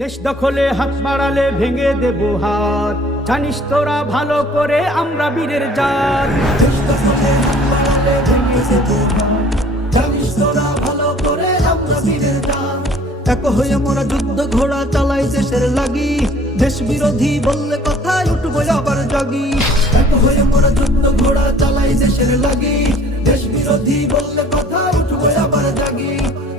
দেশ দখলে হাত বাড়ালে ভেঙে দেব হাত, জানিস তোরা ভালো করে আমরা বীরের জাত। দেশ দখলে হাত বাড়ালে ভেঙে দেব হাত, জানিস তোরা ভালো করে আমরা বীরের জাত। এক হয়ে মোরা যুদ্ধ ঘোড়া চালাই দেশের লাগি, দেশ বিরোধী বললে কথা উঠবো আবার জাগি। এক হয়ে মোরা যুদ্ধ ঘোড়া চালাই দেশের লাগি, দেশ বিরোধী বললে কথা উঠবো আবার জাগি।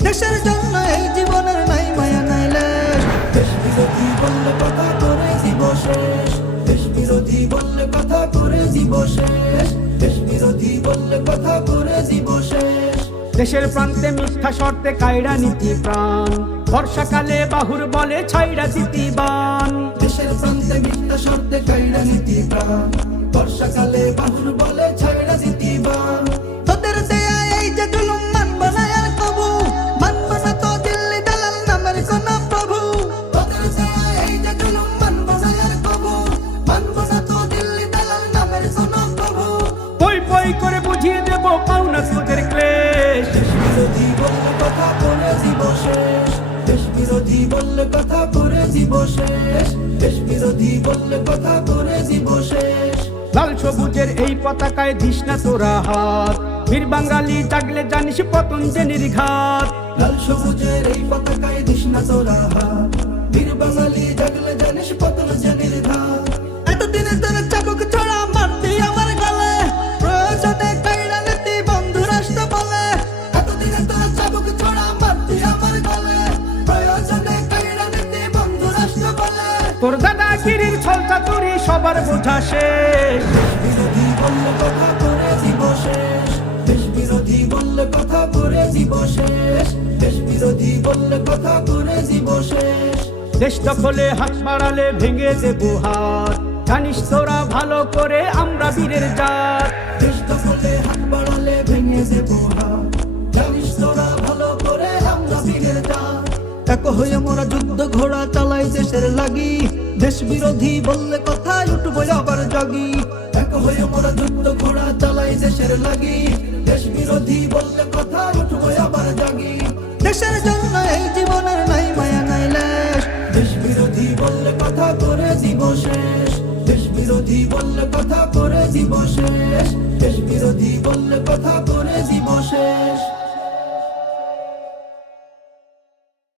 দেশের জন্য এই জীবনের নাই মায়া নাই লেশ, দেশ বিরোধী বললে কথা করে দিব শেষ। দেশ বিরোধী বললে কথা করে দিব শেষ, দেশ বিরোধী বললে কথা করে দিব শেষ। দেশের প্রান্তে মিথ্যা শর্তে কায়রা নীতি প্রাণ, বর্ষাকালে বাহুর বলে ছাইরা দিতি বান। দেশের প্রান্তে মিথ্যা শর্তে কায়রা নীতি প্রাণ, বর্ষাকালে বাহুর বলে ছাইরা দিতি বান। তোদের দেয়া এই যে জুলুম মানব না আর কবু, মানব না তো দিল্লি দালাল নামের কোন প্রভু। তোদের দেয়া এই যে জুলুম মানব না আর কবু, মানব না তো দিল্লি দালাল নামের কোন প্রভু। পই পই করে বুঝিয়ে দেব পাওনা তোদের ক্লেশ। দেশ বিরোধী বললে কথা করে দিব শেষ, দেশ বিরোধী বললে কথা করে দিব শেষ। দেশ বিরোধী বললে কথা করে দিব শেষ। লাল সবুজের এই পতাকায় দিস না তোরা হাত, বীর বাঙালি জাগলে জানিস পতঞ্জলির ঘাত। লাল সবুজের এই পতাকায় দিস না তোরা হাত, বীর বাঙালি জাগলে জানিস পতঞ্জলির ঘাত। এতদিনে তোরা চাবুক ছড়া মারতি আমার গলে, প্রয়োজনে কায়রা নীতি বন্ধু রাষ্ট্র বলে। এতদিনে তোরা চাবুক ছড়া মারতি আমার গলে, প্রয়োজনে কায়রা নীতি বন্ধু রাষ্ট্র বলে। তোর দাদাগিরির ছলচাতুরি সবার বোঝা শেষ। দেশ বিরোধী বললে কথা করে দিব শেষ, দেশ বিরোধী বললে কথা করে দিব শেষ। দেশ বিরোধী বললে কথা করে দিব শেষ। দেশ দখলে হাত বাড়ালে ভেঙে দেব হাত, জানিস তোরা ভালো করে আমরা বীরের জাত। দেশ দখলে হাত বাড়ালে ভেঙে দেব হাত, জানিস তোরা ভালো করে আমরা বীরের জাত। এক হয়ে মোরা যুদ্ধ ঘোড়া চালাই দেশের লাগি, দেশ বিরোধী বললে কথা উঠবো আবার জাগি। এক হয়ে মোরা যুদ্ধ ঘোড়া চালাই দেশের লাগি, দেশ বিরোধী বললে কথা উঠবো আবার জাগি। দেশের জন্য এই জীবনের নাই মায়া নাই লেশ, দেশ বিরোধী বললে কথা করে দিব শেষ। দেশ বিরোধী বললে কথা করে দিব শেষ, দেশ বিরোধী বললে কথা করে দিব শেষ।